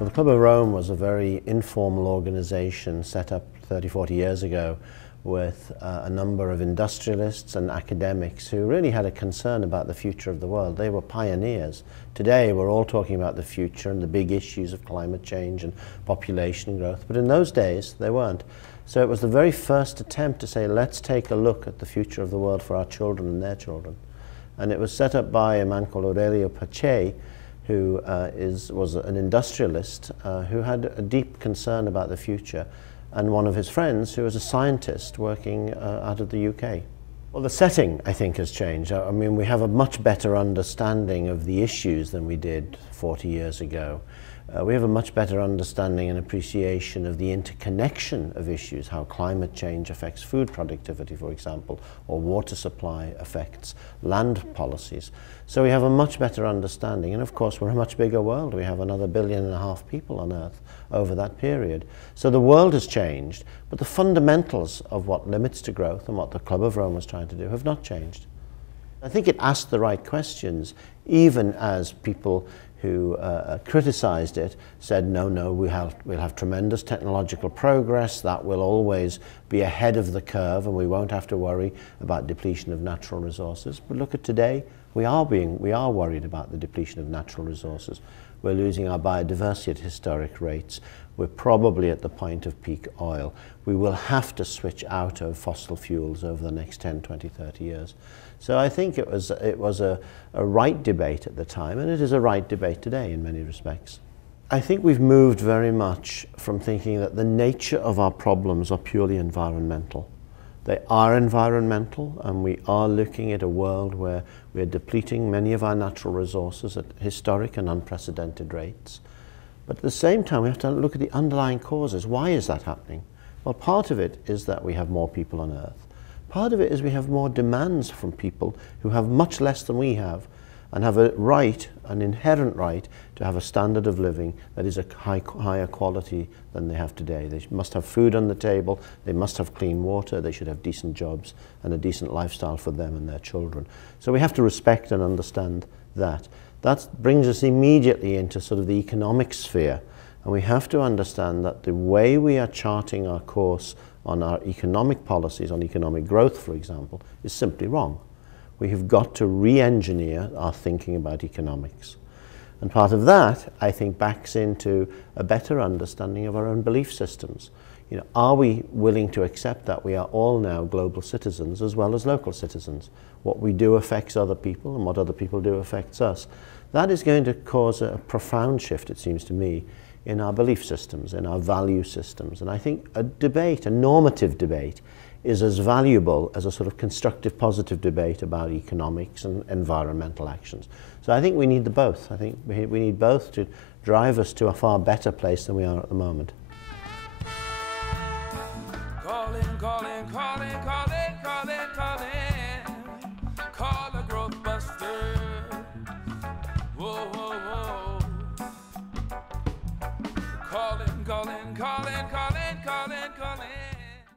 Well, the Club of Rome was a very informal organization set up 30, 40 years ago with a number of industrialists and academics who really had a concern about the future of the world. They were pioneers. Today we're all talking about the future and the big issues of climate change and population growth, but in those days they weren't. So it was the very first attempt to say, let's take a look at the future of the world for our children and their children. And it was set up by a man called Aurelio Pache, who was an industrialist who had a deep concern about the future, and one of his friends who was a scientist working out of the UK. Well, the setting, I think, has changed. I mean, we have a much better understanding of the issues than we did 40 years ago. We have a much better understanding and appreciation of the interconnection of issues, how climate change affects food productivity, for example, or water supply affects land policies. So we have a much better understanding, and of course we're a much bigger world. We have another 1.5 billion people on Earth over that period. So the world has changed, but the fundamentals of what limits to growth and what the Club of Rome was trying to do have not changed. I think it asked the right questions, even as people who criticized it said, no, we'll have tremendous technological progress, that will always be ahead of the curve and we won't have to worry about depletion of natural resources. But look at today, we are worried about the depletion of natural resources. We're losing our biodiversity at historic rates. We're probably at the point of peak oil. We will have to switch out of fossil fuels over the next 10, 20, 30 years. So I think it was a right debate at the time, and it is a right debate today in many respects. I think we've moved very much from thinking that the nature of our problems are purely environmental. They are environmental, and we are looking at a world where we are depleting many of our natural resources at historic and unprecedented rates. But at the same time, we have to look at the underlying causes. Why is that happening? Well, part of it is that we have more people on Earth. Part of it is we have more demands from people who have much less than we have and have a right, an inherent right, to have a standard of living that is a higher quality than they have today. They must have food on the table, they must have clean water, they should have decent jobs and a decent lifestyle for them and their children. So we have to respect and understand that. That brings us immediately into sort of the economic sphere, and we have to understand that the way we are charting our course on our economic policies, on economic growth, for example, is simply wrong. We have got to re-engineer our thinking about economics. And part of that, I think, backs into a better understanding of our own belief systems. You know, are we willing to accept that we are all now global citizens as well as local citizens? What we do affects other people, and what other people do affects us. That is going to cause a profound shift, it seems to me, in our belief systems, in our value systems. And I think a debate, a normative debate, is as valuable as a sort of constructive, positive debate about economics and environmental actions. So I think we need the both. I think we need both to drive us to a far better place than we are at the moment. Calling, calling, calling, calling.